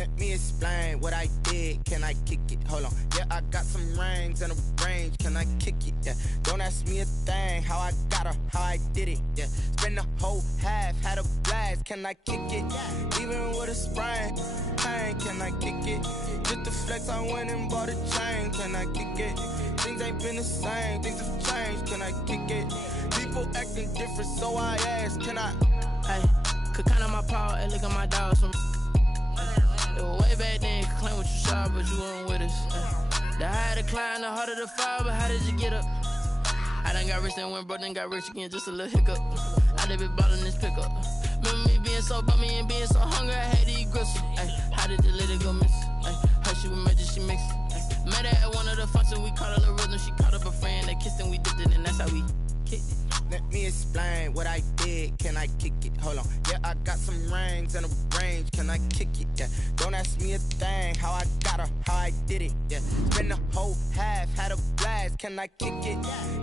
Let me explain what I did. Can I kick it? Hold on. Yeah, I got some rings and a range. Can I kick it? Yeah. Don't ask me a thing. How I got her, how I did it. Yeah. Spend the whole half, had a blast. Can I kick it? Even with a sprain, pain. Can I kick it? Just to flex, I went and bought a chain. Can I kick it? Things ain't been the same. Things have changed. Can I kick it? People acting different, so I ask. Can I? Hey, could count on my power and look at my dogs from. It was way back then, could claim what you saw, but you weren't with us. The higher the climb, the harder the fall, but how did you get up? I done got rich and went broke, then got rich again, just a little hiccup. I done been ballin' this pickup. Remember me being so bummy and being so hungry, I had to eat gristle. How did the lady go miss? Her she was magic, she mixed. Met her at one of the functions, we caught her the rhythm, she caught up a friend, they kissed and we dipped it, and that's how we kicked it. Let me explain what I did. Can I kick it? Hold on. Yeah, I got some rings and a range. Can I kick it? Yeah. Don't ask me a thing. How I got her, how I did it. Yeah. Spend the whole half, had a blast. Can I kick it?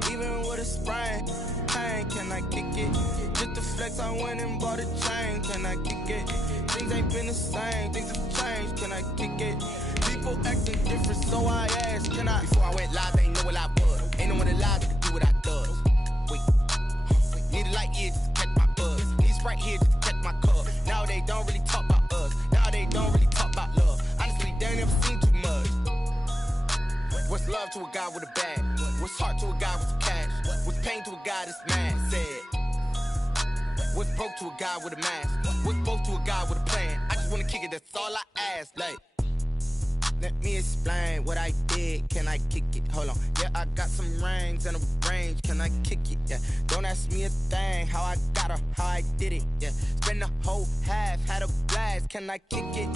Even with a sprain, pain. Can I kick it? Just to flex, I went and bought a chain. Can I kick it? Things ain't been the same. Things have changed. Can I kick it? People acting different, so I asked. Can I? Before I went live, ain't know what I was. Ain't no one alive that could do what I does. Need a light here just to catch my buzz. Need Sprite here just to catch my cup. Now they don't really talk about us. Now they don't really talk about love. Honestly, they ain't never seen too much. What's love to a guy with a bag? What's heart to a guy with some cash? What's pain to a guy that's mad? Said. What's broke to a guy with a mask? What's both to a guy with a plan? I just wanna kick it, that's all I ask. Like, let me explain what I did. Can I kick it? Hold on. Yeah, I got some rings and a range. Can I kick it? Yeah. Don't ask me a thing. How I got her, how I did it. Yeah. Spend the whole half, had a blast. Can I kick it?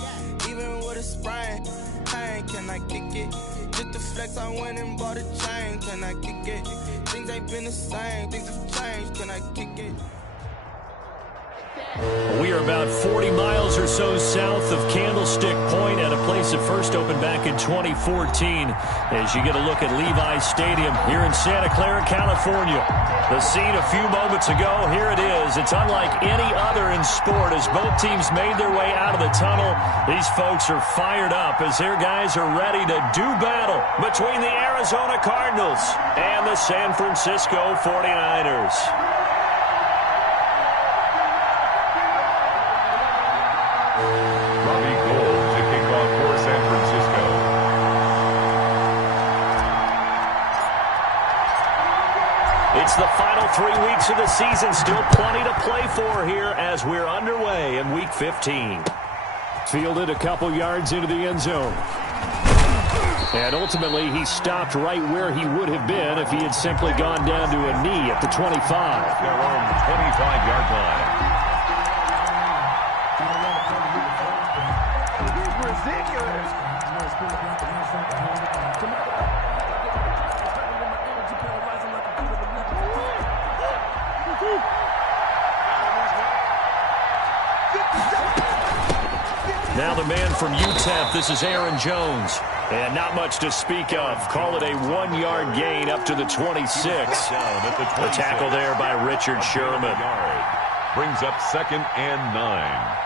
Even with a sprain, pain. Can I kick it? Just to flex, I went and bought a chain. Can I kick it? Things ain't been the same. Things have changed. Can I kick it? We are about 40 miles or so south of Candlestick Point at a place that first opened back in 2014 as you get a look at Levi's Stadium here in Santa Clara, California. The scene a few moments ago, here it is. It's unlike any other in sport as both teams made their way out of the tunnel. These folks are fired up as their guys are ready to do battle between the Arizona Cardinals and the San Francisco 49ers. It's the final 3 weeks of the season. Still plenty to play for here as we're underway in Week 15. Fielded a couple yards into the end zone. And ultimately, he stopped right where he would have been if he had simply gone down to a knee at the 25. They're on the 25-yard line. Now the man from UTEP, this is Aaron Jones. And not much to speak of. Call it a 1-yard gain up to the 26. The tackle there by Richard Sherman. Brings up 2nd and 9.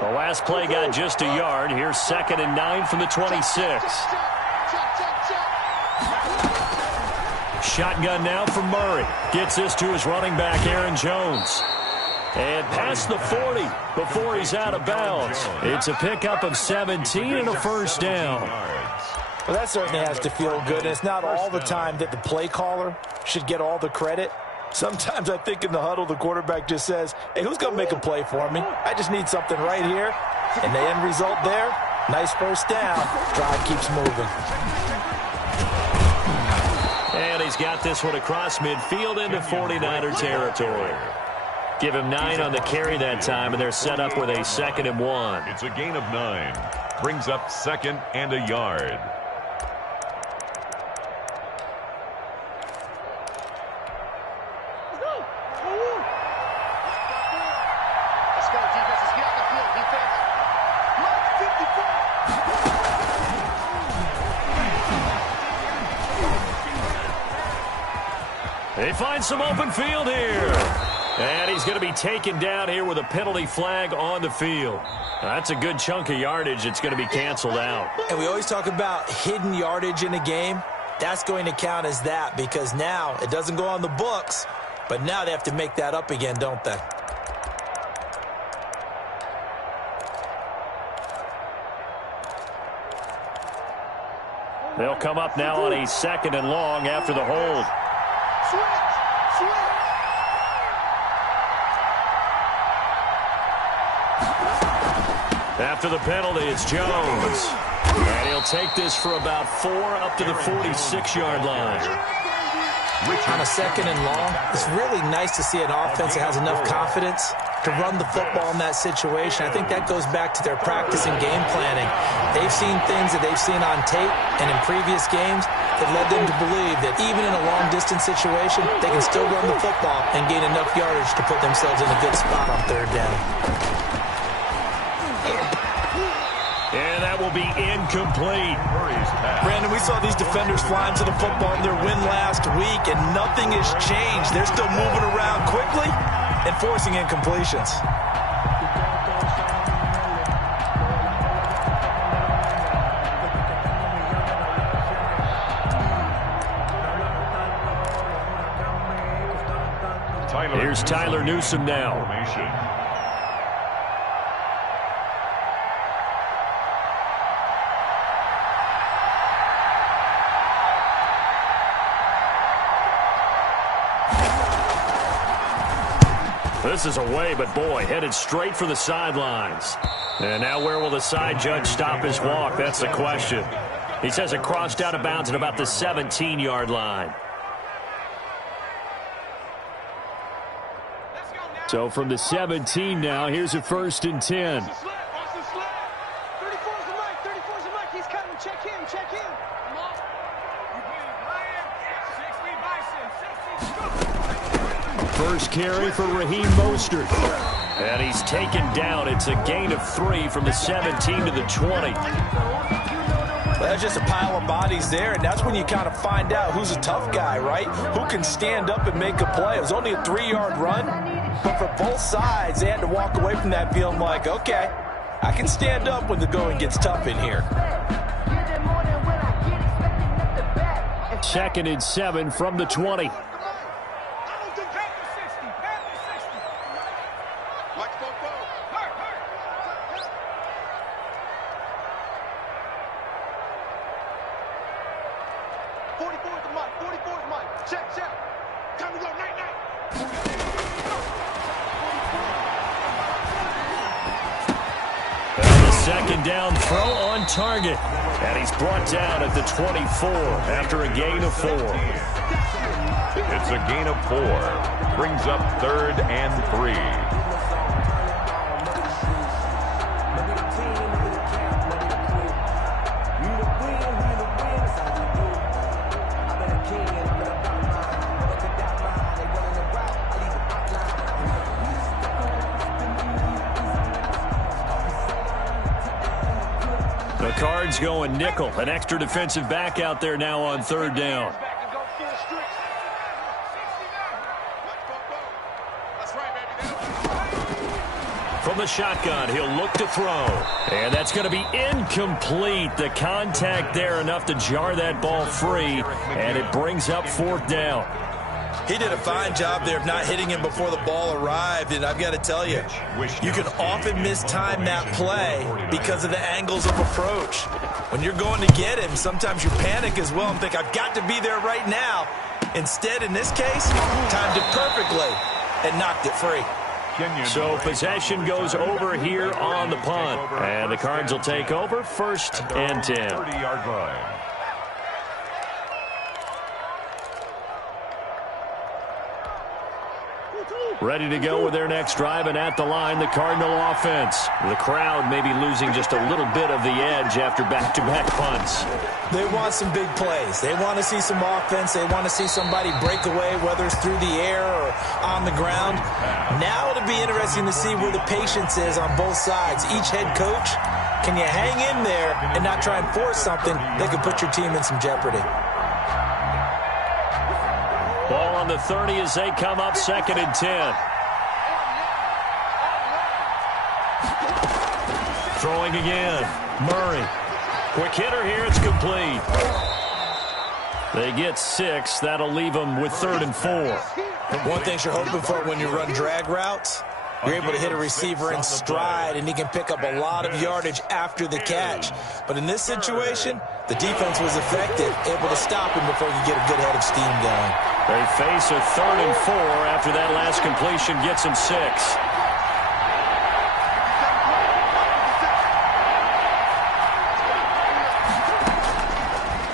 The last play got just a yard. Here's 2nd and 9 from the 26. Shotgun now from Murray. Gets this to his running back, Aaron Jones. And past the 40 before he's out of bounds. It's a pickup of 17 and a first down. Well, that certainly has to feel good. And it's not all the time that the play caller should get all the credit. Sometimes I think in the huddle, the quarterback just says, hey, who's going to make a play for me? I just need something right here. And the end result there, nice first down. Drive keeps moving. And he's got this one across midfield into 49er territory. Give him 9 on the carry that time, and they're set up with a 2nd and 1. It's a gain of 9. Brings up 2nd and a yard. They find some open field here. And he's going to be taken down here with a penalty flag on the field. That's a good chunk of yardage. It's going to be canceled out. And we always talk about hidden yardage in a game. That's going to count as that because now it doesn't go on the books, but now they have to make that up again, don't they? They'll come up now on a 2nd and long after the hold. After the penalty, it's Jones. And he'll take this for about 4 up to the 46-yard line. On a 2nd and long, it's really nice to see an offense that has enough confidence to run the football in that situation. I think that goes back to their practice and game planning. They've seen things that they've seen on tape and in previous games that led them to believe that even in a long-distance situation, they can still run the football and gain enough yardage to put themselves in a good spot on 3rd down. And that will be incomplete. Brandon, we saw these defenders flying to the football in their win last week, and nothing has changed. They're still moving around quickly and forcing incompletions. Here's Tyler Newsome now. This is away, but boy, headed straight for the sidelines. And now where will the side judge stop his walk? That's the question. He says it crossed out of bounds at about the 17-yard line. So from the 17 now, here's a 1st and 10. First carry for Raheem Mostert. And he's taken down. It's a gain of 3 from the 17 to the 20. Well, that's just a pile of bodies there, and that's when you kind of find out who's a tough guy, right? Who can stand up and make a play. It was only a 3-yard run, but for both sides, they had to walk away from that feeling like, okay, I can stand up when the going gets tough in here. 2nd and 7 from the 20. Down throw on target, and he's brought down at the 24 after a gain of 4. It's a gain of 4. Brings up 3rd and 3. The Cards going nickel. An extra defensive back out there now on 3rd down. From the shotgun, he'll look to throw. And that's going to be incomplete. The contact there enough to jar that ball free. And it brings up 4th down. He did a fine job there of not hitting him before the ball arrived, and I've got to tell you, you can often mistime that play because of the angles of approach. When you're going to get him, sometimes you panic as well and think, I've got to be there right now. Instead, in this case, timed it perfectly and knocked it free. So possession goes over here on the punt, and the Cards will take over 1st and 10. 30-yard line. Ready to go with their next drive, and at the line, the Cardinal offense. The crowd may be losing just a little bit of the edge after back-to-back punts. They want some big plays. They want to see some offense. They want to see somebody break away, whether it's through the air or on the ground. Now it'll be interesting to see where the patience is on both sides. Each head coach, can you hang in there and not try and force something that could put your team in some jeopardy? Ball on the 30 as they come up 2nd and 10. Throwing again. Murray. Quick hitter here. It's complete. They get 6. That'll leave them with 3rd and 4. One thing you're hoping for when you run drag routes, you're able to hit a receiver in stride, and he can pick up a lot of yardage after the catch. But in this situation, the defense was effective, able to stop him before he could get a good head of steam going. They face a 3rd and 4 after that last completion gets him 6.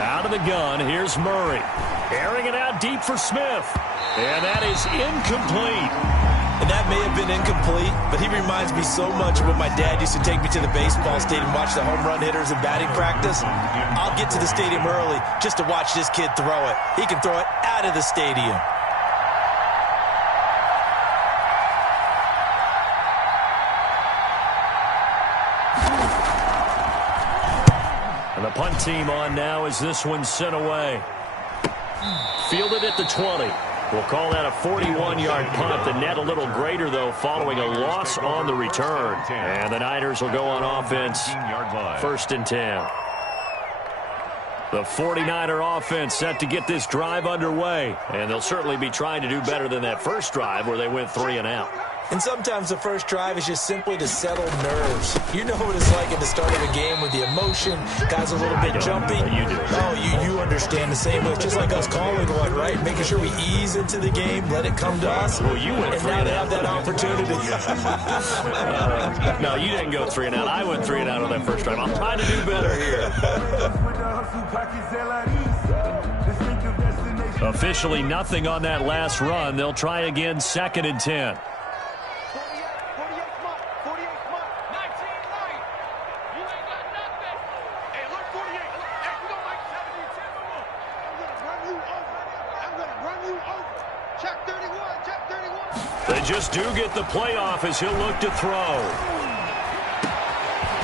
Out of the gun, here's Murray. Airing it out deep for Smith. And that is incomplete. And that may have been incomplete, but he reminds me so much of when my dad used to take me to the baseball stadium and watch the home run hitters and batting practice. I'll get to the stadium early just to watch this kid throw it. He can throw it out of the stadium. And the punt team on now as this one's sent away. Fielded at the 20. We'll call that a 41-yard punt. The net a little greater, though, following a loss on the return. And the Niners will go on offense. 1st and 10. The 49er offense set to get this drive underway. And they'll certainly be trying to do better than that first drive where they went 3 and out. And sometimes the first drive is just simply to settle nerves. You know what it's like at the start of a game with the emotion, guys a little bit jumpy. You do. Oh, you understand the same way. It's just like us calling one, right? Making sure we ease into the game, let it come to us. Well, you went and 3 now and they out. have that opportunity. No, you didn't go 3 and out. I went 3 and out on that first drive. I'm trying to do better here. Officially nothing on that last run. They'll try again 2nd and 10. They just do get the playoff as he'll look to throw.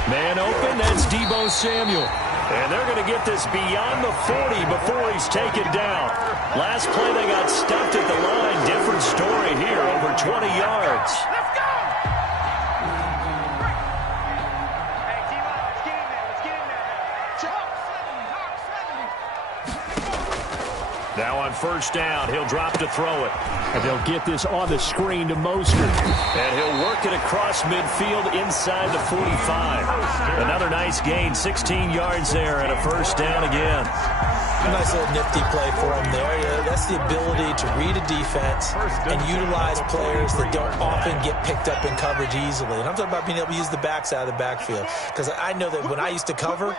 Man open, that's Deebo Samuel. And they're going to get this beyond the 40 before he's taken down. Last play they got stuffed at the line. Different story here, over 20 yards. Let's go! Now on 1st down, he'll drop to throw it. And they'll get this on the screen to Mostert. And he'll work it across midfield inside the 45. Another nice gain, 16 yards there and a 1st down again. A nice little nifty play for him there. Yeah, that's the ability to read a defense and utilize players that don't often get picked up in coverage easily. And I'm talking about being able to use the backs out of the backfield. Because I know that when I used to cover,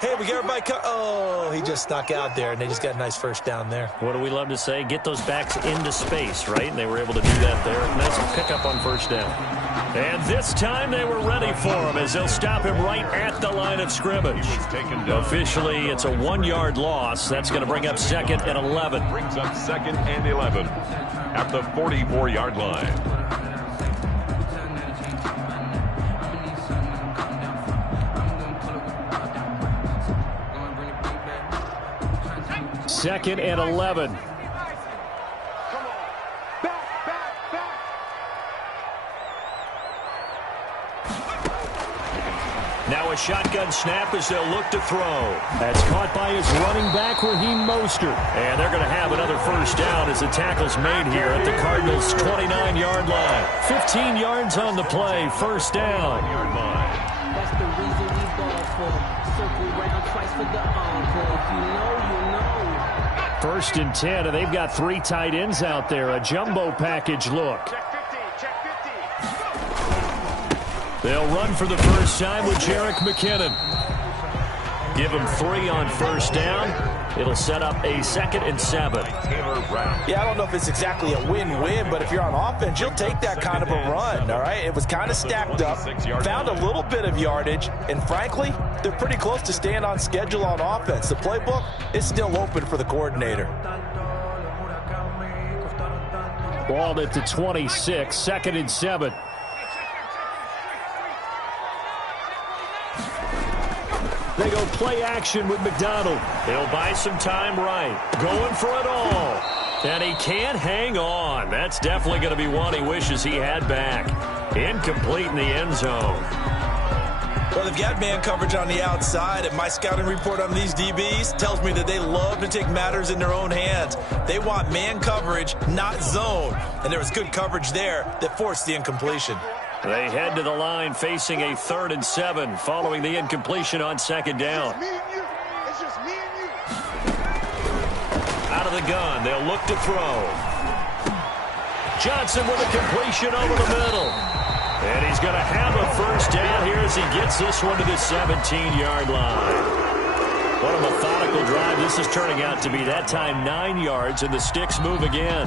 hey, we got everybody oh, he just snuck out there, and they just got a nice 1st down there. What do we love to say? Get those backs into space, right? And they were able to do that there. Nice pickup on 1st down. And this time they were ready for him as they'll stop him right at the line of scrimmage. Officially, it's a 1-yard loss. That's going to bring up 2nd and 11. Brings up 2nd and 11 at the 44-yard line. Second and 11. Now a shotgun snap as they'll look to throw. That's caught by his running back, Raheem Mostert. And they're going to have another 1st down as the tackle's made here at the Cardinals' 29-yard line. 15 yards on the play, 1st down. That's the reason we ball for. Circle round twice for the encore. If you know, you know. 1st and 10, and they've got 3 tight ends out there. A jumbo package look. Check 50. They'll run for the first time with Jerick McKinnon. Give him 3 on 1st down. It'll set up a 2nd and 7. Yeah, I don't know if it's exactly a win-win, but if you're on offense, you'll take that kind of a run, all right? It was kind of stacked up, found a little bit of yardage, and frankly, they're pretty close to staying on schedule on offense. The playbook is still open for the coordinator. Balled at the 26, 2nd and 7. They go play action with McDonald. He'll buy some time right. Going for it all. And he can't hang on. That's definitely going to be one he wishes he had back. Incomplete in the end zone. Well, they've got man coverage on the outside, and my scouting report on these DBs tells me that they love to take matters in their own hands. They want man coverage, not zone. And there was good coverage there that forced the incompletion. They head to the line facing a 3rd and 7 following the incompletion on 2nd down. Out of the gun, they'll look to throw. Johnson with a completion over the middle. And he's going to have a 1st down here as he gets this one to the 17-yard line. What a methodical drive this is turning out to be. That time 9 yards, and the sticks move again.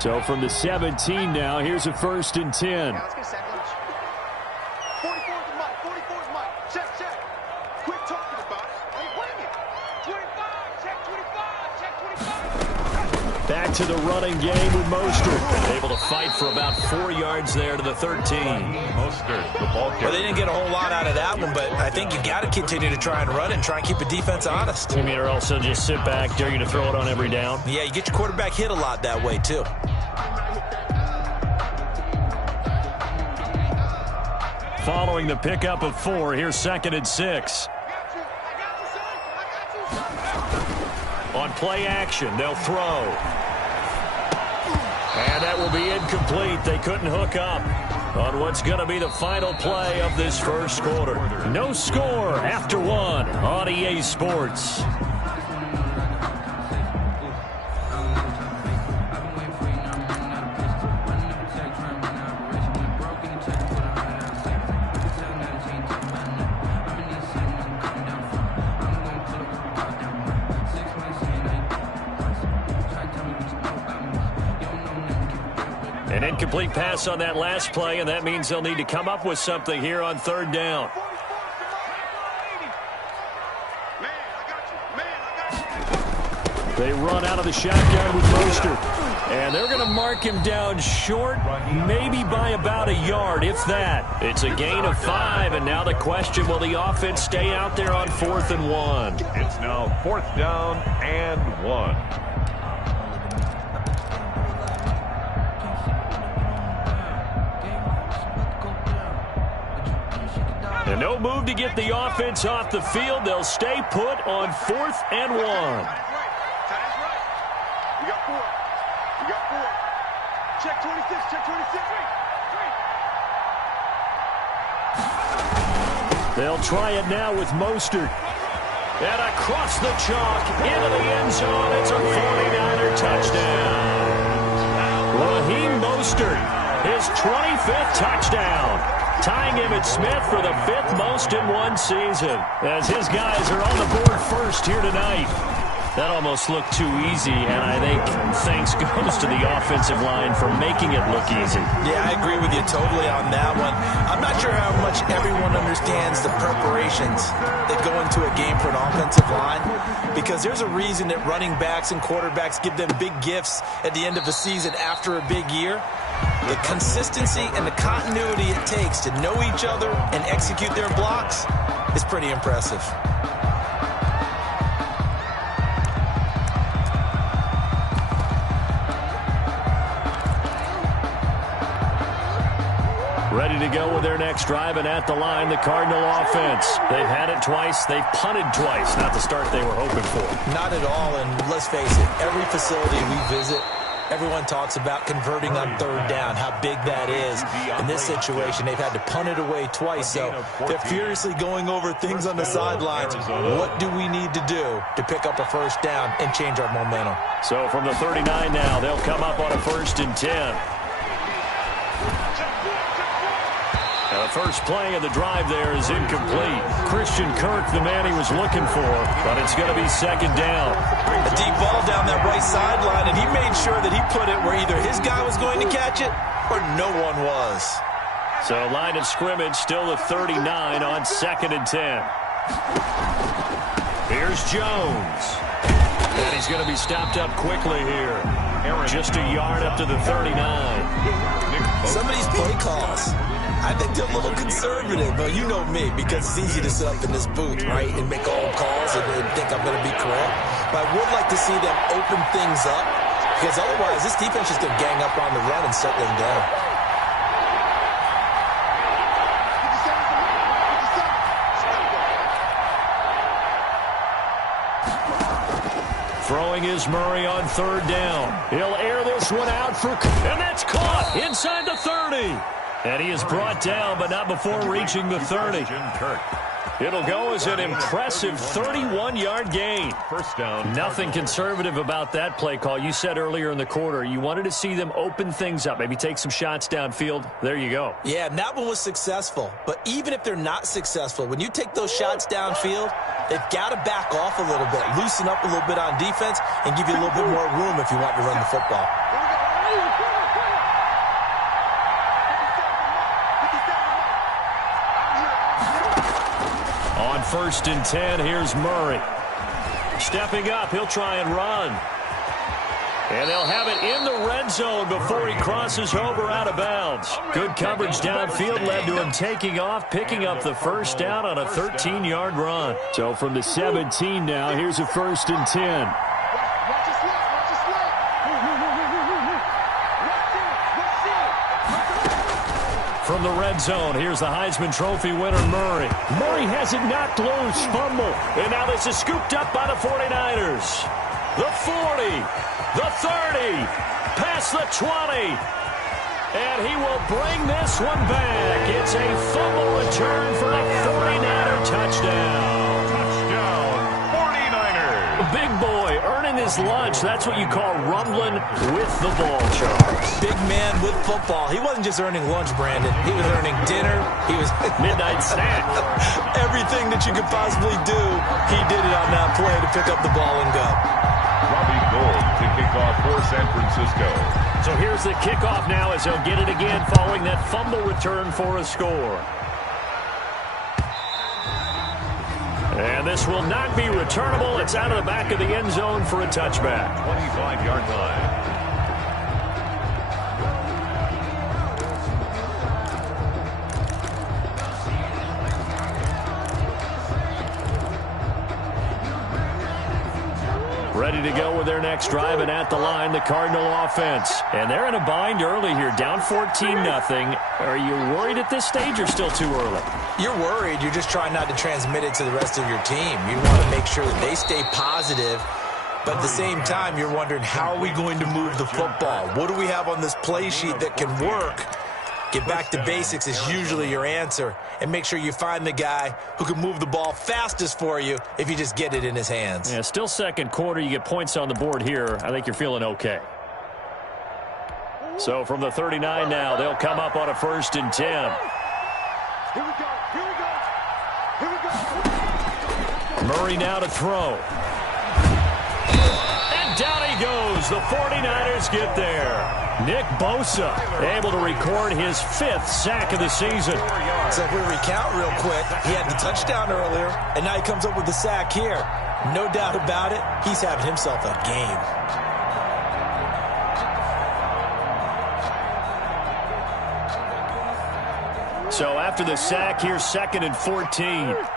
So from the 17 now, here's a 1st and 10. 44's Mike. 44's Mike. Check. Quit talking about it and bring it. 25. Check 25. Check 25. Back to the running game with Mostert. Able to fight for about 4 yards there to the 13. Mostert, the ball carrier. Well, they didn't get a whole lot out of that one, but I think you got to continue to try and run and try and keep the defense honest. I mean, or also just sit back, dare you to throw it on every down. Yeah, you get your quarterback hit a lot that way, too. Following the pickup of 4, here's 2nd and 6. On play action, they'll throw. And that will be incomplete. They couldn't hook up on what's going to be the final play of this 1st quarter. No score after 1 on EA Sports. An incomplete pass on that last play, and that means they'll need to come up with something here on 3rd down. They run out of the shotgun with Mostert, and they're going to mark him down short, maybe by about a yard, if that. It's a gain of 5, and now the question, will the offense stay out there on 4th and 1? It's now 4th down and 1. And no move to get the offense off the field. They'll stay put on 4th and 1. You got 4. You got 4. Check 26. Check 26. They'll try it now with Mostert. And across the chalk into the end zone. It's a 49er touchdown. Raheem Mostert, his 25th touchdown. Tying Emmitt Smith for the 5th most in one season. As his guys are on the board first here tonight. That almost looked too easy, and I think thanks goes to the offensive line for making it look easy. Yeah, I agree with you totally on that one. I'm not sure how much everyone understands the preparations that go into a game for an offensive line, because there's a reason that running backs and quarterbacks give them big gifts at the end of the season after a big year. The consistency and the continuity it takes to know each other and execute their blocks is pretty impressive. Ready to go with their next drive, and at the line, the Cardinal offense. They've had it twice. They've punted twice. Not the start they were hoping for. Not at all, and let's face it, every facility we visit, everyone talks about converting on 3rd down, how big that is. In this situation, they've had to punt it away twice, so they're furiously going over things on the sidelines. What do we need to do to pick up a 1st down and change our momentum? So from the 39 now, they'll come up on a 1st and 10. Now the first play of the drive there is incomplete. Christian Kirk, the man he was looking for, but it's going to be 2nd down. A deep ball down that right sideline, and he made sure that he put it where either his guy was going to catch it or no one was. So line of scrimmage still the 39 on 2nd and 10. Here's Jones. And he's going to be stopped up quickly here. Just a yard up to the 39. Some of these play calls, I think they're a little conservative. But you know me, because it's easy to sit up in this booth, right, and make all calls and think I'm going to be correct. But I would like to see them open things up, because otherwise this defense is going to gang up on the run and shut them down. Throwing is Murray on third down. He'll air this one out for, and that's caught inside the 30. And he is brought down, but not before reaching the 30. It'll go as an impressive 31-yard gain. First down. Nothing conservative about that play call. You said earlier in the quarter you wanted to see them open things up, maybe take some shots downfield. There you go. Yeah, and that one was successful. But even if they're not successful, when you take those shots downfield, they've got to back off a little bit, loosen up a little bit on defense, and give you a little bit more room if you want to run the football. On 1st and 10, here's Murray. Stepping up, he'll try and run. And they'll have it in the red zone before he crosses over out of bounds. Good coverage downfield led to him taking off, picking up the first down on a 13-yard run. So from the 17 now, here's a 1st and 10. From the red zone, here's the Heisman Trophy winner, Murray. Murray has it knocked loose, fumble. And now this is scooped up by the 49ers. The 40, the 30, past the 20. And he will bring this one back. It's a fumble return for a 49er touchdown. Touchdown, 49ers. Big boy earning his lunch. That's what you call rumbling with the ball, Charles. Big man with football. He wasn't just earning lunch, Brandon. He was earning dinner. He was midnight snack. Everything that you could possibly do, he did it on that play to pick up the ball and go. Robbie Gould to kick off for San Francisco. So here's the kickoff now as they'll get it again following that fumble return for a score. And this will not be returnable. It's out of the back of the end zone for a touchback. 25-yard line. Ready to go with their next drive, and at the line, the Cardinal offense. And they're in a bind early here, down 14-0. Are you worried at this stage or still too early? You're worried. You're just trying not to transmit it to the rest of your team. You want to make sure that they stay positive. But at the same time, you're wondering, how are we going to move the football? What do we have on this play sheet that can work? Get back to basics is usually your answer. And make sure you find the guy who can move the ball fastest for you if you just get it in his hands. Yeah, still second quarter. You get points on the board here. I think you're feeling okay. So from the 39 now, they'll come up on a 1st and 10. Here we go. Here we go. Here we go. Murray now to throw. And down he goes. The 49ers get there. Nick Bosa able to record his 5th sack of the season. So if we recount real quick, he had the touchdown earlier, and now he comes up with the sack here. No doubt about it, he's having himself a game. So after the sack, here's 2nd and 14. 57's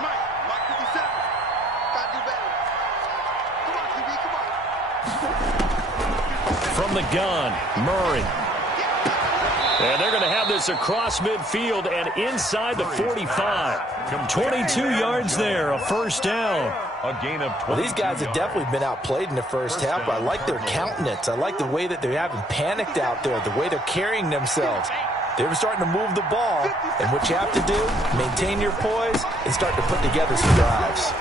Mike. Mike 57. Gotta do better. Come on, QB, come on. From the gun, Murray. And they're going to have this across midfield and inside the 45. 22 yards there, a 1st down. A gain of 20. Well, these guys have definitely been outplayed in the first half. I like their countenance. I like the way that they're having panicked out there, the way they're carrying themselves. They're starting to move the ball. And what you have to do, maintain your poise and start to put together some drives.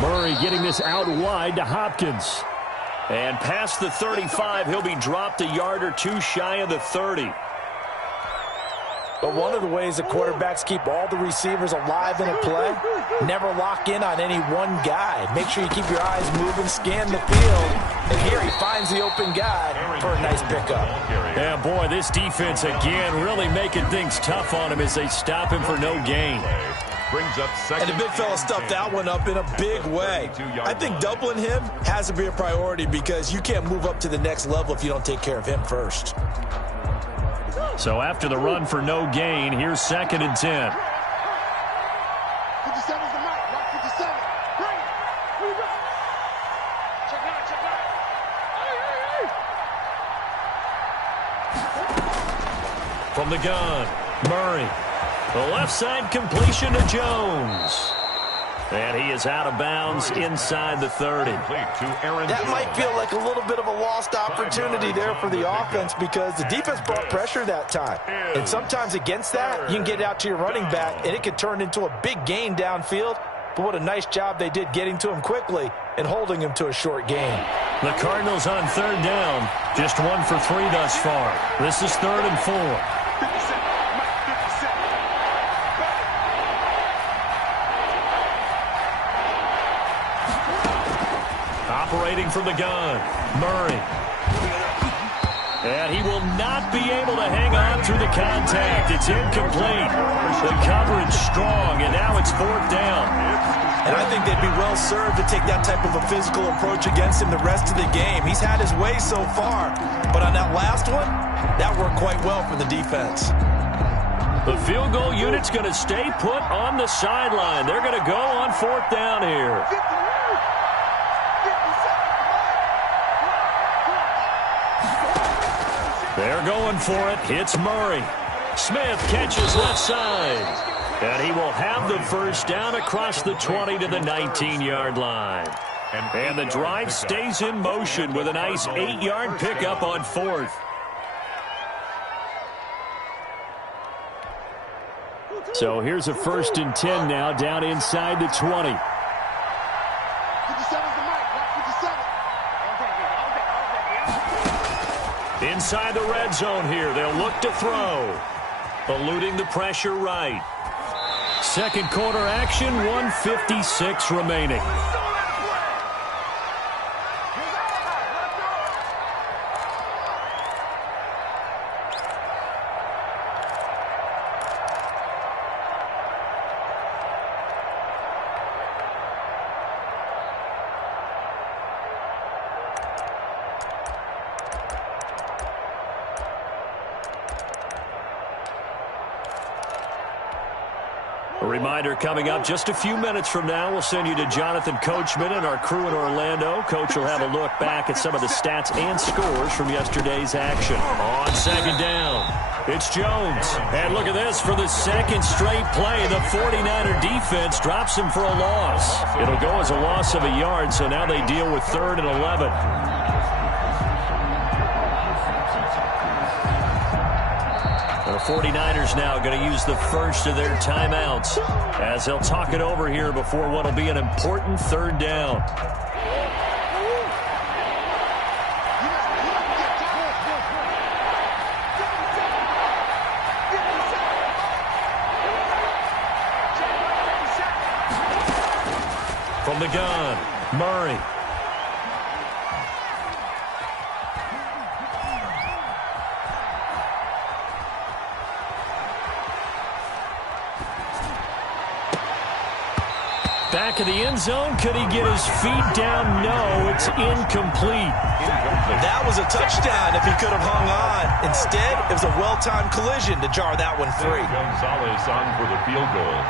Murray getting this out wide to Hopkins. And past the 35, he'll be dropped a yard or two shy of the 30. But one of the ways the quarterbacks keep all the receivers alive in a play, never lock in on any one guy. Make sure you keep your eyes moving, scan the field. And here he finds the open guy for a nice pickup. Yeah, boy, this defense again really making things tough on him as they stop him for no gain. Brings up second. And the big fella stuffed that one up in a big way. I think doubling him has to be a priority because you can't move up to the next level if you don't take care of him first. So after the run for no gain, here's 2nd and 10. 57's the mic. Rock 57. Bring it. Here we go. Check it out. Check it out. From the gun, Murray. The left side completion to Jones. And he is out of bounds inside the 30. That might feel like a little bit of a lost opportunity there for the offense because the defense brought pressure that time. And sometimes against that, you can get out to your running back, and it can turn into a big gain downfield. But what a nice job they did getting to him quickly and holding him to a short gain. The Cardinals on 3rd down. Just 1 for 3 thus far. This is 3rd and 4. 57. Mike 57. Operating from the gun, Murray. And he will not be able to hang on through the contact. It's incomplete. The coverage strong, and now it's 4th down. And I think they'd be well served to take that type of a physical approach against him the rest of the game. He's had his way so far, but on that last one, that worked quite well for the defense. The field goal unit's going to stay put on the sideline. They're going to go on 4th down here. They're going for it. It's Murray. Smith catches left side. And he will have the 1st down across the 20 to the 19-yard line. And the drive stays in motion with a nice 8-yard pickup on 4th. So here's a 1st and 10 now down inside the 20. 57's the mic. Rock 57. Inside the red zone here. They'll look to throw. Eluding the pressure right. 2nd quarter action, 1:56 remaining. A reminder coming up just a few minutes from now, we'll send you to Jonathan Coachman and our crew in Orlando. Coach will have a look back at some of the stats and scores from yesterday's action. On 2nd down, it's Jones. And look at this, for the 2nd straight play, the 49er defense drops him for a loss. It'll go as a loss of a yard, so now they deal with 3rd and 11. The 49ers now going to use the first of their timeouts as they'll talk it over here before what will be an important 3rd down. From the gun, Murray. Back of the end zone. Could he get his feet down? No, it's incomplete. That was a touchdown if he could have hung on. Instead, it was a well-timed collision to jar that one free. Gonzalez on for the field goal.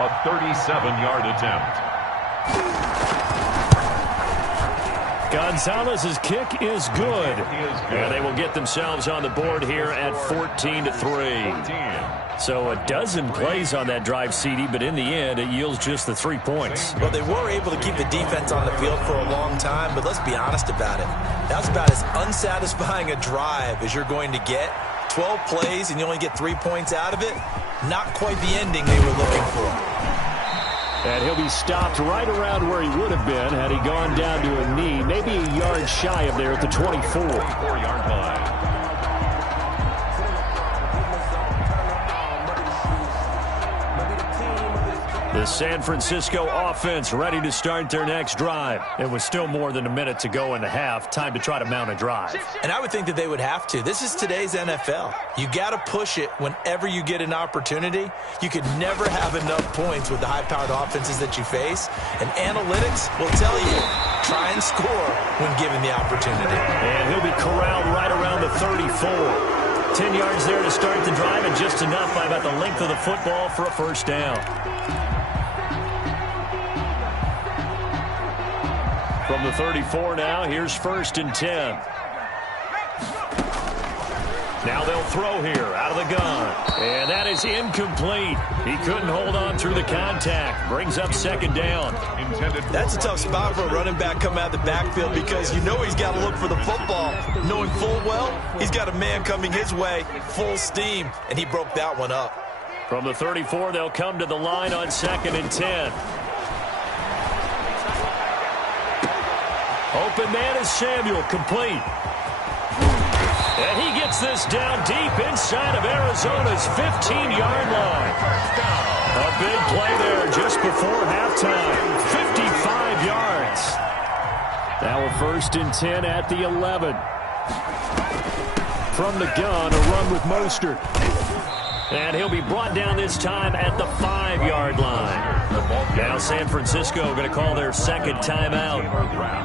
A 37-yard attempt. Gonzalez's kick is good. And they will get themselves on the board here at 14-3. So a dozen plays on that drive, CD, but in the end, it yields just the 3 points. Well, they were able to keep the defense on the field for a long time, but let's be honest about it. That's about as unsatisfying a drive as you're going to get. 12 plays and you only get 3 points out of it. Not quite the ending they were looking for. And he'll be stopped right around where he would have been had he gone down to a knee, maybe a yard shy of there at the 24. 24-yard line. The San Francisco offense ready to start their next drive. It was still more than a minute to go in the half. Time to try to mount a drive. And I would think that they would have to. This is today's NFL. You got to push it whenever you get an opportunity. You could never have enough points with the high-powered offenses that you face. And analytics will tell you, try and score when given the opportunity. And he'll be corralled right around the 34. 10 yards there to start the drive, and just enough by about the length of the football for a first down. From the 34 now, here's 1st and 10. Now they'll throw here out of the gun. And that is incomplete. He couldn't hold on through the contact. Brings up 2nd down. That's a tough spot for a running back coming out of the backfield because you know he's got to look for the football. Knowing full well, he's got a man coming his way, full steam, and he broke that one up. From the 34, they'll come to the line on 2nd and 10. Open man is Samuel, complete. And he gets this down deep inside of Arizona's 15-yard line. A big play there just before halftime. 55 yards. Now a 1st and 10 at the 11. From the gun, a run with Mostert. And he'll be brought down this time at the 5-yard line. Now San Francisco going to call their 2nd timeout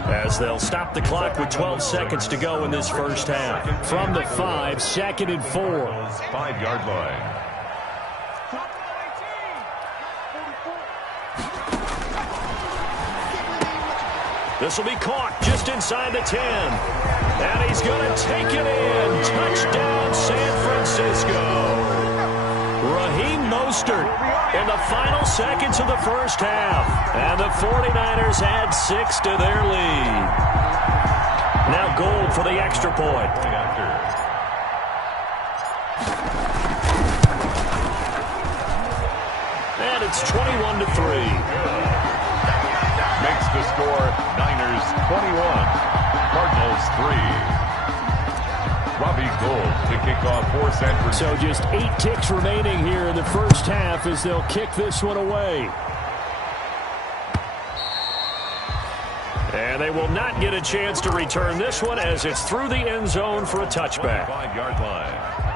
as they'll stop the clock with 12 seconds to go in this first half. From the 5, 2nd and 4. 5-yard line. This will be caught just inside the 10. And he's going to take it in. Touchdown, San Francisco. Raheem Mostert in the final seconds of the first half. And the 49ers add 6 to their lead. Now Gold for the extra point. And it's 21-3. Makes the score Niners 21, Cardinals 3. Robbie Gould to kick off for San Francisco. So just 8 ticks remaining here in the first half as they'll kick this one away. And they will not get a chance to return this one as it's through the end zone for a touchback. 5-yard line.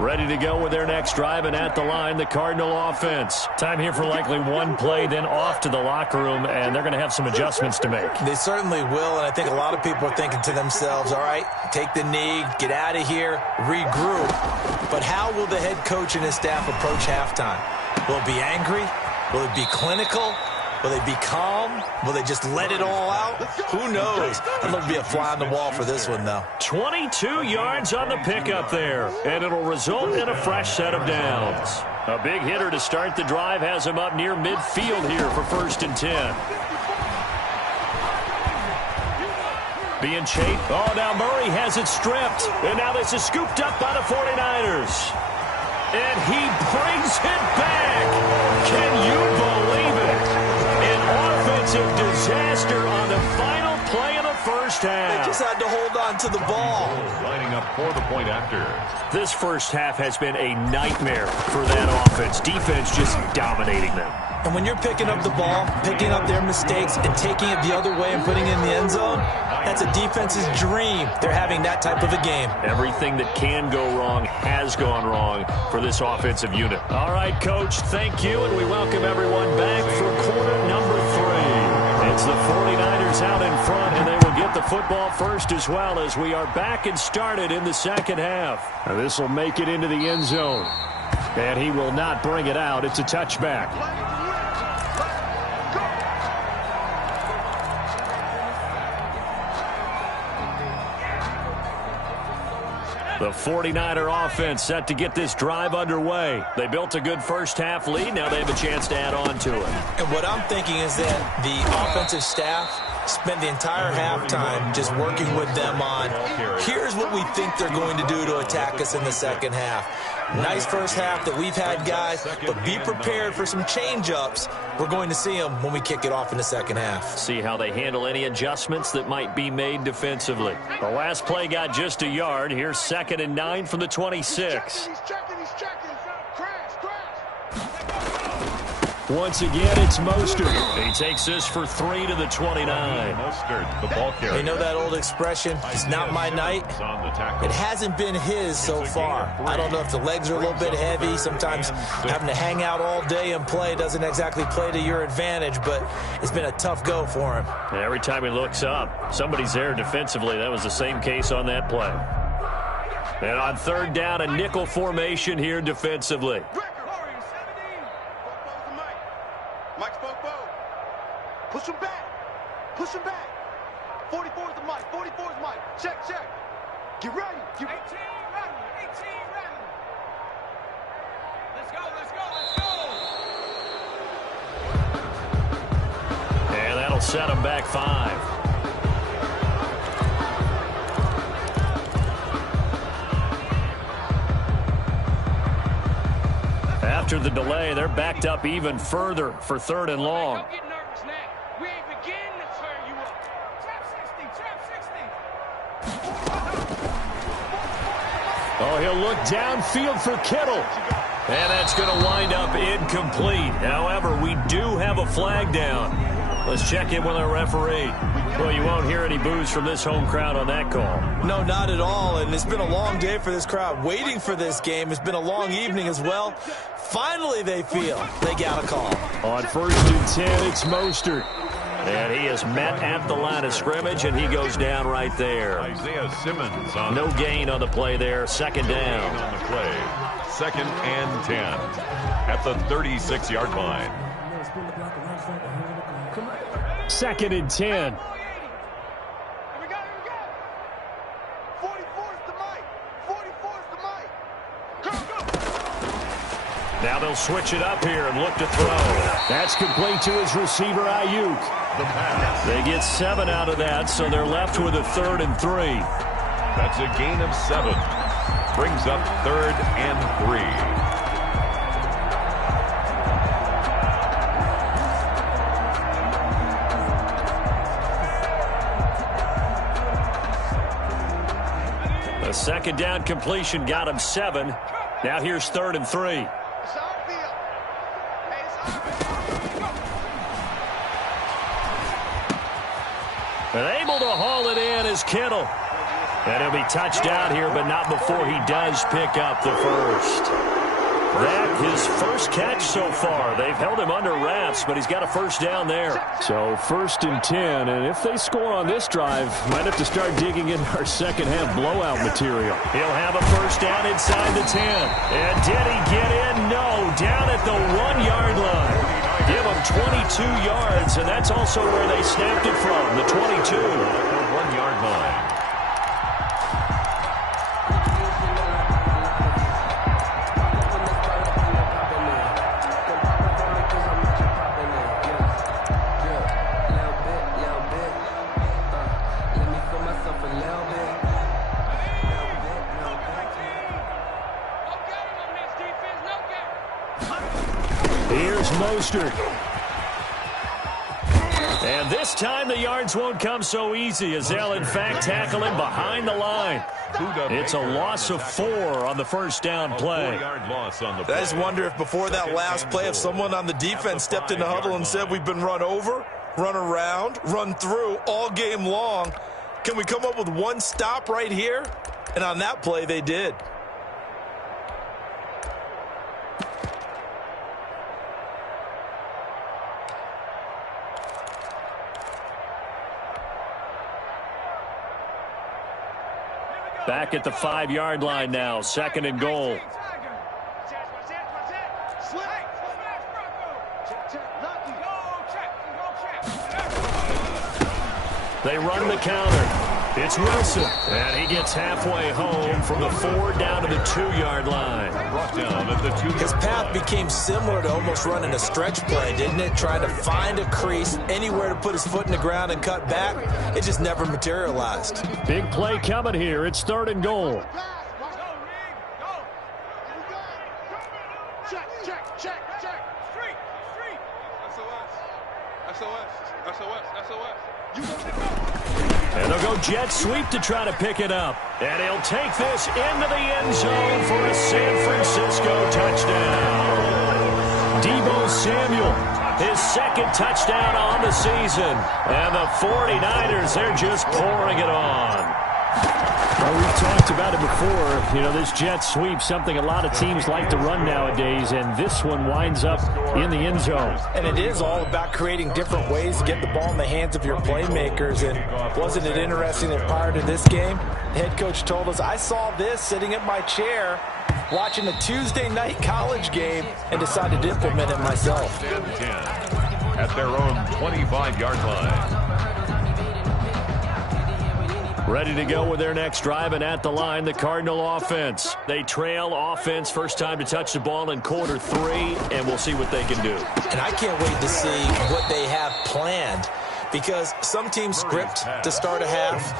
Ready to go with their next drive, and at the line, the Cardinal offense. Time here for likely one play, then off to the locker room, and they're going to have some adjustments to make. They certainly will, and I think a lot of people are thinking to themselves, all right, take the knee, get out of here, regroup. But how will the head coach and his staff approach halftime? Will it be angry? Will it be clinical? Will they be calm? Will they just let it all out? Who knows? I'd love to be a fly on the wall for this one, though. 22 yards on the pickup there, and it'll result in a fresh set of downs. A big hitter to start the drive has him up near midfield here for 1st and 10. Being chased. Oh, now Murray has it stripped, and now this is scooped up by the 49ers. And he brings it back. Can you believe it? Offensive disaster on the final play of the first half. They just had to hold on to the ball. Lining up for the point after. This first half has been a nightmare for that offense. Defense just dominating them. And when you're picking up the ball, picking up their mistakes, and taking it the other way and putting it in the end zone, that's a defense's dream. They're having that type of a game. Everything that can go wrong has gone wrong for this offensive unit. All right, Coach, thank you, and we welcome everyone back for quarter number 3. It's the 49ers out in front, and they will get the football first as well as we are back and started in the second half. Now this will make it into the end zone. And he will not bring it out. It's a touchback. The 49er offense set to get this drive underway. They built a good first half lead. Now they have a chance to add on to it. And what I'm thinking is that the offensive staff spent the entire halftime just working with them on, here's what we think they're going to do to attack us in the second half. Nice first half that we've had, guys, but be prepared for some change-ups. We're going to see them when we kick it off in the second half. See how they handle any adjustments that might be made defensively. The last play got just a yard. Here's 2nd and 9 from the 26. He's checking. Crash. Once again, it's Mostert. He takes this for 3 to the 29. Mostert, the ball carrier. You know that old expression, it's not my night? It hasn't been his so far. I don't know if the legs are a little bit heavy. Sometimes having to hang out all day and play doesn't exactly play to your advantage, but it's been a tough go for him. And every time he looks up, somebody's there defensively. That was the same case on that play. And on third down, a nickel formation here defensively. Push him back. Push him back. 44 is the mic. 44 is the mic. Check, check. Get ready. Get ready. 18 ready. 18 ready. Let's go, let's go, let's go. And that'll set him back 5. After the delay, they're backed up even further for 3rd and long. Oh, he'll look downfield for Kittle. And that's going to wind up incomplete. However, we do have a flag down. Let's check in with our referee. Well, you won't hear any boos from this home crowd on that call. No, not at all, and it's been a long day for this crowd. Waiting for this game. It's been a long evening as well. Finally, they feel they got a call. On 1st and 10, it's Mostert. And he is met at the line of scrimmage, and he goes down right there. Isaiah Simmons on no gain on the play there. 2nd down. On the play. 2nd and 10 at the 36-yard line. 2nd and 10. Here we go. 44 is the mic. 44 is the mic. Go, go. Now they'll switch it up here and look to throw. That's complete to his receiver, Ayuk. They get 7 out of that, so they're left with a 3rd and 3. That's a gain of 7. Brings up 3rd and 3. A 2nd down completion got him 7. Now here's 3rd and 3. And able to haul it in is Kittle. And he'll be touched down here, but not before he does pick up the first. That his first catch so far. They've held him under wraps, but he's got a 1st down there. So 1st and 10, and if they score on this drive, might have to start digging in our second-half blowout material. He'll have a 1st down inside the 10. And did he get in? No, down at the 1-yard line. Give him 22 yards, and that's also where they snapped it from, the 22. The 1-yard line. Here's Mostert. And this time the yards won't come so easy as they'll in fact tackle him behind the line. It's a loss of 4 on the 1st down play. I just wonder if before that last play, if someone on the defense stepped in the huddle and said we've been run over, run around, run through all game long. Can we come up with one stop right here? And on that play, they did. Back at the 5-yard line now, 2nd and goal. They run the counter. It's Wilson, and he gets halfway home from the 4 down to the 2-yard line. Brought down at the 2-yard line. His path became similar to almost running a stretch play, didn't it? Trying to find a crease, anywhere to put his foot in the ground and cut back. It just never materialized. Big play coming here. It's 3rd and goal. Check. Street. SOS. And they'll go jet sweep to try to pick it up. And he'll take this into the end zone for a San Francisco touchdown. Deebo Samuel, his second touchdown on the season. And the 49ers, they're just pouring it on. Well, we've talked about it before. You know, this jet sweep, something a lot of teams like to run nowadays, and this one winds up in the end zone. And it is all about creating different ways to get the ball in the hands of your playmakers. And wasn't it interesting that prior to this game, the head coach told us, I saw this sitting in my chair watching a Tuesday night college game and decided to implement it myself. 10 at their own 25-yard line. Ready to go with their next drive, and at the line, the Cardinal offense. They trail offense, first time to touch the ball in quarter 3, and we'll see what they can do. And I can't wait to see what they have planned, because some teams script to start a half.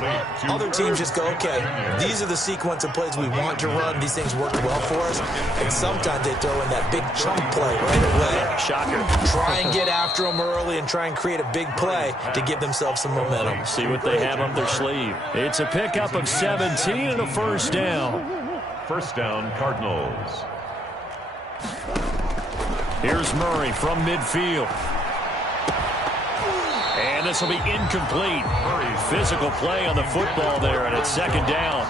Other teams just go, okay, these are the sequence of plays we want to run. These things work well for us. And sometimes they throw in that big chunk play right away. Shocker. Try and get after them early and try and create a big play to give themselves some momentum. See what they have up their sleeve. It's a pickup of 17 and a first down. First down, Cardinals. Here's Murray from midfield. And this will be incomplete. Physical play on the football there, and it's second down.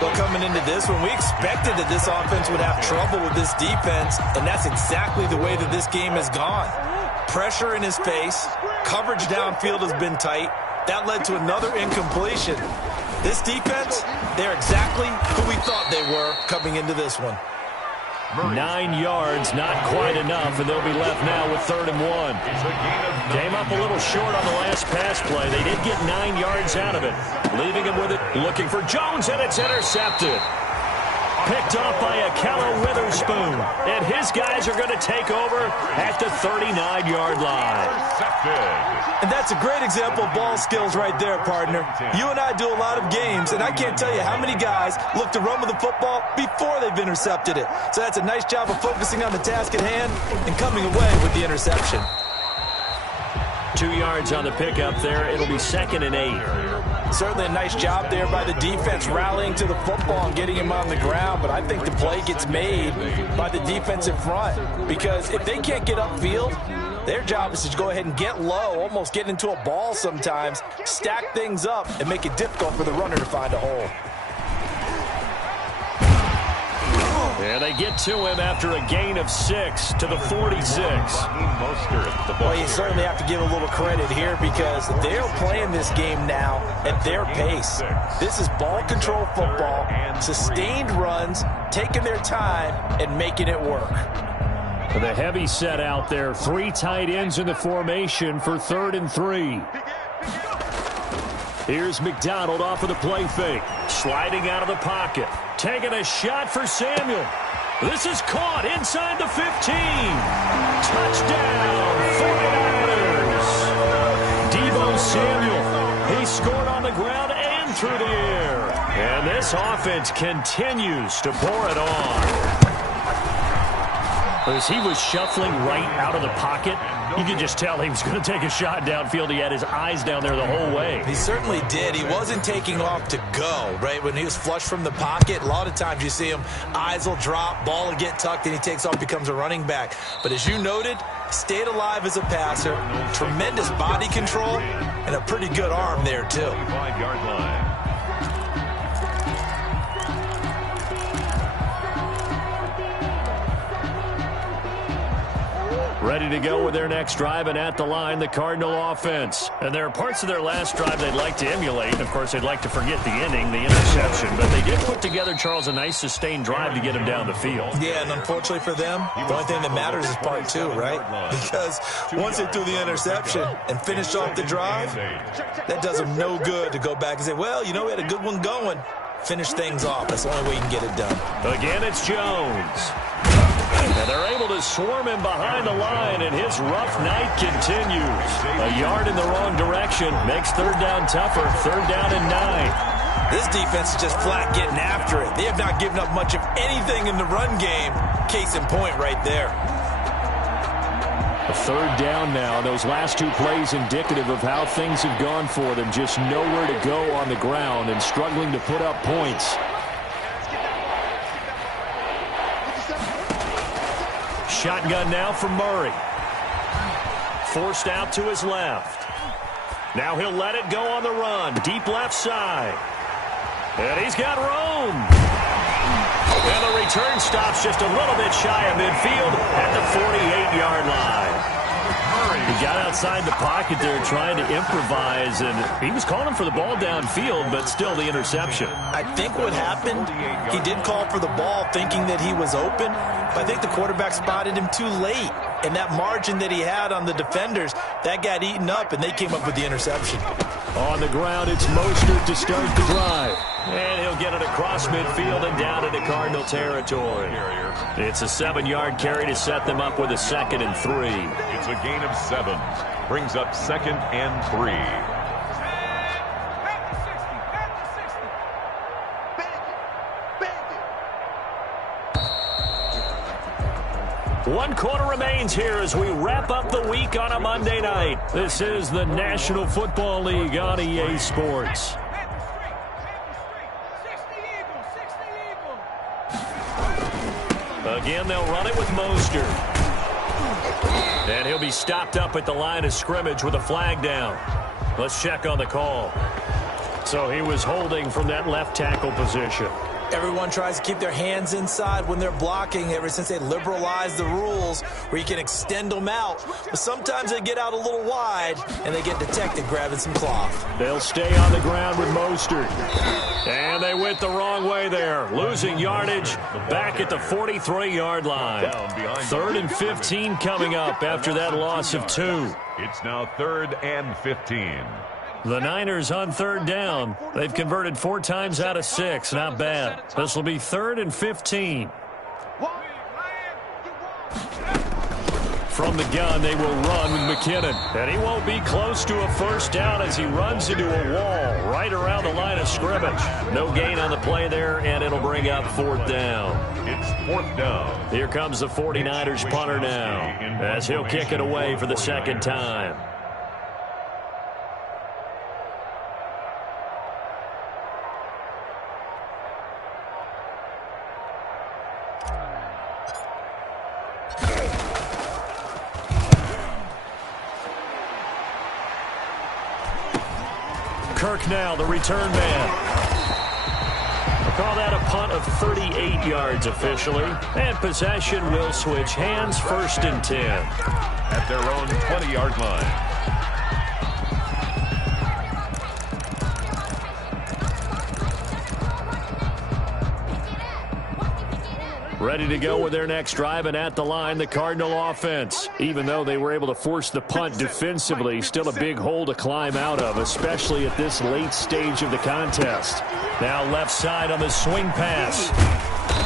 But coming into this one, we expected that this offense would have trouble with this defense, and that's exactly the way that this game has gone. Pressure in his face. Coverage downfield has been tight. That led to another incompletion. This defense, they're exactly who we thought they were coming into this one. 9 yards, not quite enough, and they'll be left now with 3rd and 1. Came up a little short on the last pass play. They did get 9 yards out of it. Leaving him with it, looking for Jones, and it's intercepted. Picked off by Akello Witherspoon, and his guys are going to take over at the 39-yard line. And that's a great example of ball skills right there, partner. You and I do a lot of games, and I can't tell you how many guys look to run with the football before they've intercepted it. So that's a nice job of focusing on the task at hand and coming away with the interception. 2 yards on the pickup there. It'll be 2nd and 8. Certainly a nice job there by the defense rallying to the football and getting him on the ground, but I think the play gets made by the defensive front, because if they can't get upfield, their job is to go ahead and get low, almost get into a ball sometimes, stack things up, and make it difficult for the runner to find a hole. And they get to him after a gain of 6 to the 46. Well, you certainly have to give a little credit here, because they're playing this game now at their pace. This is ball control football, sustained runs, taking their time, and making it work. The heavy set out there. 3 tight ends in the formation for 3rd and 3. Here's McDonald off of the play fake. Sliding out of the pocket. Taking a shot for Samuel. This is caught inside the 15. Touchdown, 49ers. Deebo Samuel. He scored on the ground and through the air. And this offense continues to pour it on. As he was shuffling right out of the pocket, you could just tell he was going to take a shot downfield. He had his eyes down there the whole way. He certainly did. He wasn't taking off to go, right? When he was flush from the pocket, a lot of times you see him, eyes will drop, ball will get tucked, and he takes off, becomes a running back. But as you noted, stayed alive as a passer, tremendous body control, and a pretty good arm there, too. 5-yard line. Ready to go with their next drive, and at the line, the Cardinal offense. And there are parts of their last drive they'd like to emulate. Of course, they'd like to forget the inning, the interception. But they did put together, Charles, a nice sustained drive to get him down the field. Yeah, and unfortunately for them, the only thing that matters is part 2, right? Because once they threw the interception and finished off the drive, that does them no good to go back and say, well, you know, we had a good one going. Finish things off. That's the only way you can get it done. Again, it's Jones. And they're able to swarm him behind the line, and his rough night continues. A yard in the wrong direction makes 3rd down tougher. 3rd down and 9. This defense is just flat getting after it. They have not given up much of anything in the run game. Case in point right there. A 3rd down now. Those last 2 plays indicative of how things have gone for them. Just nowhere to go on the ground and struggling to put up points. Shotgun now from Murray. forced out to his left. Now he'll let it go on the run. Deep left side. And he's got room. And the return stops just a little bit shy of midfield at the 48-yard line. He got outside the pocket there trying to improvise, and he was calling for the ball downfield, but still the interception. I think what happened, he did call for the ball thinking that he was open, but I think the quarterback spotted him too late. And that margin that he had on the defenders, that got eaten up, and they came up with the interception. On the ground, it's Mostert to start the drive. And he'll get it across midfield and down into Cardinal territory. It's a 7-yard carry to set them up with a 2nd and 3. It's a gain of 7. Brings up 2nd and 3. One quarter remains here as we wrap up the week on a Monday night. This is the National Football League on EA Sports. Again, they'll run it with Mostert. And he'll be stopped up at the line of scrimmage with a flag down. Let's check on the call. So he was holding from that left tackle position. Everyone tries to keep their hands inside when they're blocking ever since they liberalized the rules where you can extend them out. But sometimes they get out a little wide and they get detected grabbing some cloth. They'll stay on the ground with Mostert. And they went the wrong way there. Losing yardage back at the 43-yard line. 3rd and 15 coming up after that loss of 2. It's now 3rd and 15. The Niners on 3rd down. They've converted 4 times out of 6. Not bad. This will be 3rd and 15. From the gun, they will run with McKinnon. And he won't be close to a first down as he runs into a wall right around the line of scrimmage. No gain on the play there, and it'll bring up 4th down. It's 4th down. Here comes the 49ers punter now as he'll kick it away for the 2nd time. Kirk now, the return man. We'll call that a punt of 38 yards officially. And possession will switch hands, 1st and 10. At their own 20-yard line. Ready to go with their next drive, and at the line, the Cardinal offense. Even though they were able to force the punt defensively, still a big hole to climb out of, especially at this late stage of the contest. Now left side on the swing pass.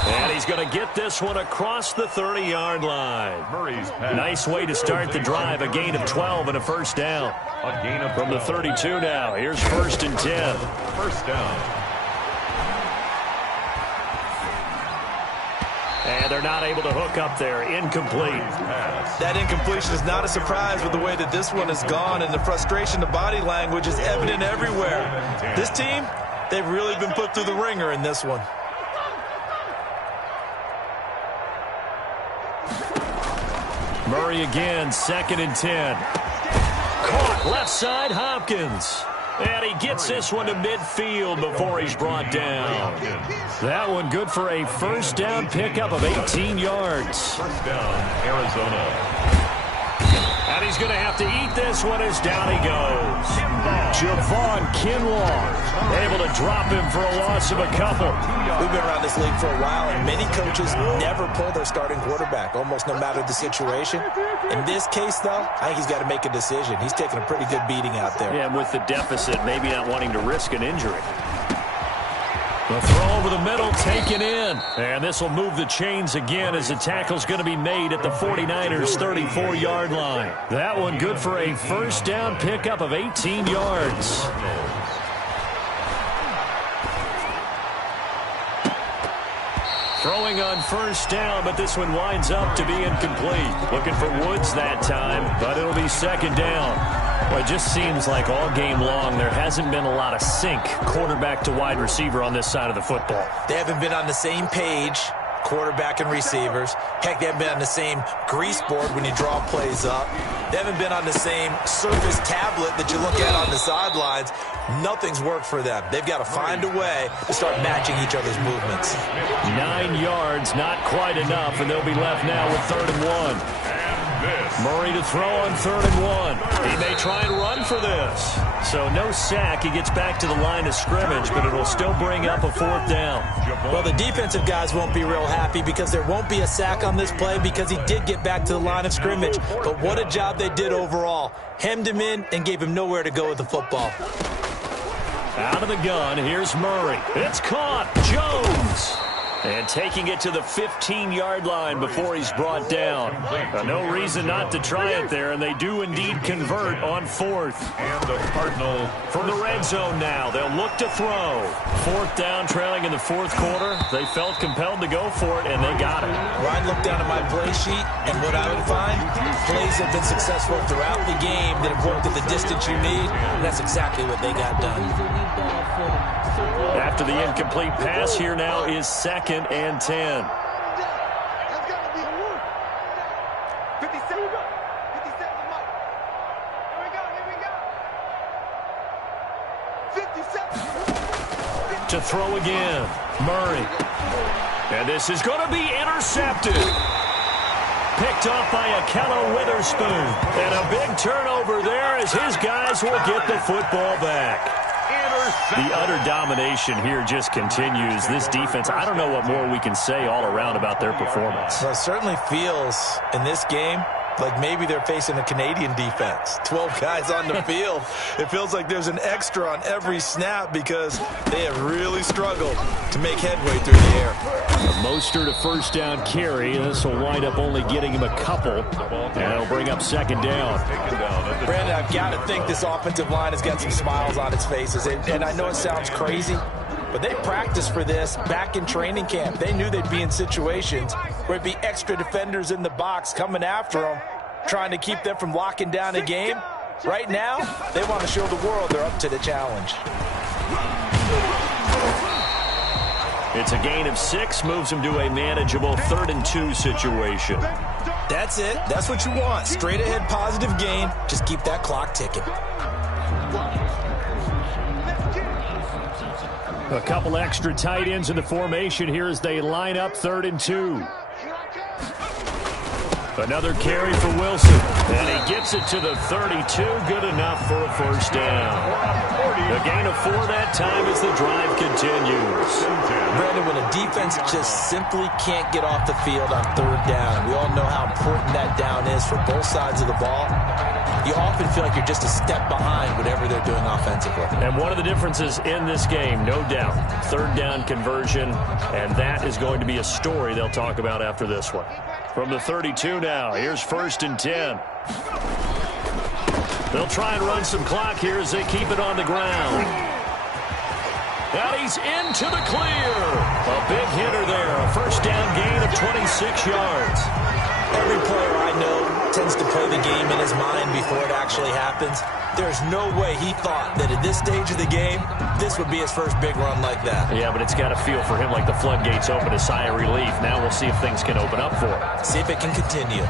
And he's going to get this one across the 30-yard line. Nice way to start the drive, a gain of 12 and a first down. A gain of from the 32 now. Here's 1st and 10. First down. And they're not able to hook up there. Incomplete. That incompletion is not a surprise with the way that this one has gone, and the frustration, the body language is evident everywhere. This team, they've really been put through the ringer in this one. Murray again, 2nd and 10. Caught left side, Hopkins. And he gets this one to midfield before he's brought down. That one good for a first down pickup of 18 yards. First down, Arizona. And he's going to have to eat this one as down he goes. Javon Kinlaw able to drop him for a loss of a couple. We've been around this league for a while, and many coaches never pull their starting quarterback, almost no matter the situation. In this case, though, I think he's got to make a decision. He's taking a pretty good beating out there. Yeah, and with the deficit, maybe not wanting to risk an injury. The throw over the middle, taken in. And this will move the chains again as the tackle's going to be made at the 49ers' 34-yard line. That one good for a first down pickup of 18 yards. Throwing on first down, but this one winds up to be incomplete. Looking for Woods that time, but it'll be 2nd down. Well, it just seems like all game long there hasn't been a lot of sync quarterback to wide receiver on this side of the football. They haven't been on the same page quarterback and receivers. Heck, they haven't been on the same grease board when you draw plays up. They haven't been on the same Surface tablet that you look at on the sidelines. Nothing's worked for them. They've got to find a way to start matching each other's movements. 9 yards, not quite enough, and they'll be left now with 3rd and 1. Murray to throw on 3rd and 1. He may try and run for this. So no sack. He gets back to the line of scrimmage, but it'll still bring up a 4th down. Well, the defensive guys won't be real happy because there won't be a sack on this play because he did get back to the line of scrimmage. But what a job they did overall. Hemmed him in and gave him nowhere to go with the football. Out of the gun, here's Murray. It's caught. Jones. And taking it to the 15-yard line before he's brought down. No reason not to try it there, and they do indeed convert on 4th. And the Cardinals from the red zone now. They'll look to throw. 4th down, trailing in the 4th quarter. They felt compelled to go for it, and they got it. Ryan looked down at my play sheet, and what I would find, plays have been successful throughout the game that have worked at the distance you need, and that's exactly what they got done. After the incomplete pass, here now is 2nd and 10. To throw again, Murray. And this is going to be intercepted. Picked off by Akello Witherspoon. And a big turnover there as his guys will get the football back. The utter domination here just continues. This defense, I don't know what more we can say all around about their performance. Well, it certainly feels in this game like maybe they're facing a Canadian defense. 12 guys on the field. It feels like there's an extra on every snap because they have really struggled to make headway through the air. Mostert a 1st down carry. This will wind up only getting him a couple. And it'll bring up 2nd down. Brandon, I've got to think this offensive line has got some smiles on its faces. And I know it sounds crazy, but they practiced for this back in training camp. They knew they'd be in situations where it'd be extra defenders in the box coming after them, trying to keep them from locking down a game. Right now, they want to show the world they're up to the challenge. It's a gain of 6, moves him to a manageable 3rd and 2 situation. That's it. That's what you want. Straight ahead positive gain. Just keep that clock ticking. A couple extra tight ends in the formation here as they line up 3rd and 2. Another carry for Wilson. And he gets it to the 32. Good enough for a 1st down. A gain of 4 that time as the drive continues. Brandon, when a defense just simply can't get off the field on 3rd down, we all know how important that down is for both sides of the ball. You often feel like you're just a step behind whatever they're doing offensively. And one of the differences in this game, no doubt, 3rd down conversion, and that is going to be a story they'll talk about after this one. From the 32 now, here's 1st and 10. They'll try and run some clock here as they keep it on the ground. And he's into the clear. A big hitter there, a 1st down gain of 26 yards. Every player I know tends to play the game in his mind before it actually happens. There's no way he thought that at this stage of the game, this would be his first big run like that. Yeah, but it's got to feel for him like the floodgates open, a sigh of relief. Now we'll see if things can open up for him. See if it can continue.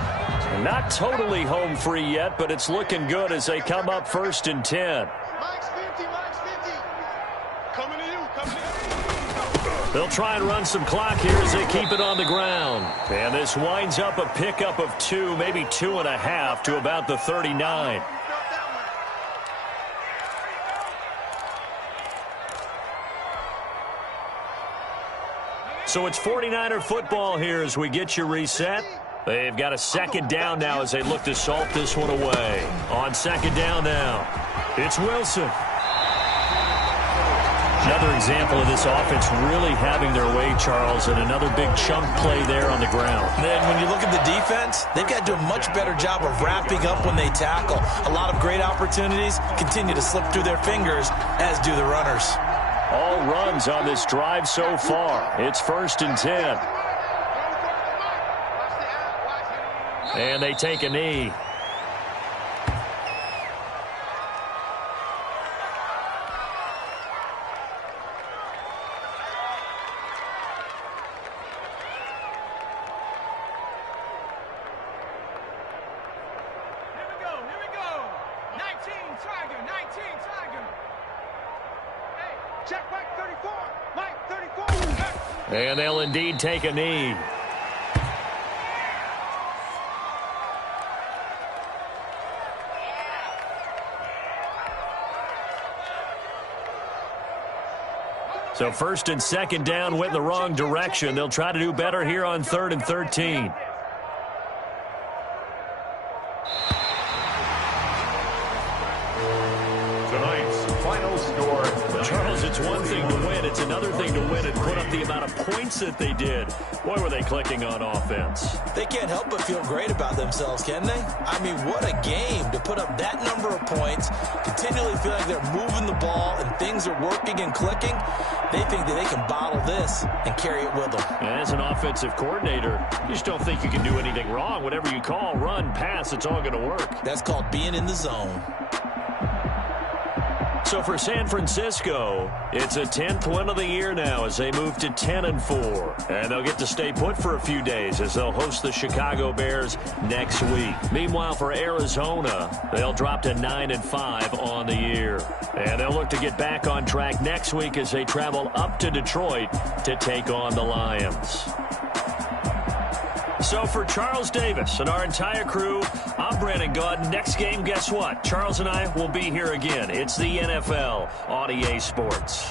Not totally home free yet, but it's looking good as they come up 1st and 10. Mike's 50, Mike's 50. Coming to you, coming to you. They'll try and run some clock here as they keep it on the ground. And this winds up a pickup of 2, maybe 2.5 to about the 39. So it's 49er football here as we get you reset. They've got a 2nd down now as they look to salt this one away. On 2nd down now, it's Wilson. Another example of this offense really having their way, Charles, and another big chunk play there on the ground. Then when you look at the defense, they've got to do a much better job of wrapping up when they tackle. A lot of great opportunities continue to slip through their fingers, as do the runners. All runs on this drive so far. It's 1st and 10. And they take a knee. And they'll indeed take a knee. So first and second down went in the wrong direction. They'll try to do better here on 3rd and 13. Tonight's final score. Charles, it's one thing to win. It's another thing to win and put up the amount of points that they did. Boy, were they clicking on offense. They can't help but feel great about themselves, can they? I mean, what a game to put up that number of points, continually feel like they're moving the ball and things are working and clicking. They think that they can bottle this and carry it with them. And as an offensive coordinator, you just don't think you can do anything wrong. Whatever you call, run, pass, it's all going to work. That's called being in the zone. So for San Francisco, it's a 10th win of the year now as they move to 10-4. And they'll get to stay put for a few days as they'll host the Chicago Bears next week. Meanwhile, for Arizona, they'll drop to 9-5 on the year. And they'll look to get back on track next week as they travel up to Detroit to take on the Lions. So for Charles Davis and our entire crew, I'm Brandon Gaudin. Next game, guess what? Charles and I will be here again. It's the NFL on EA Sports.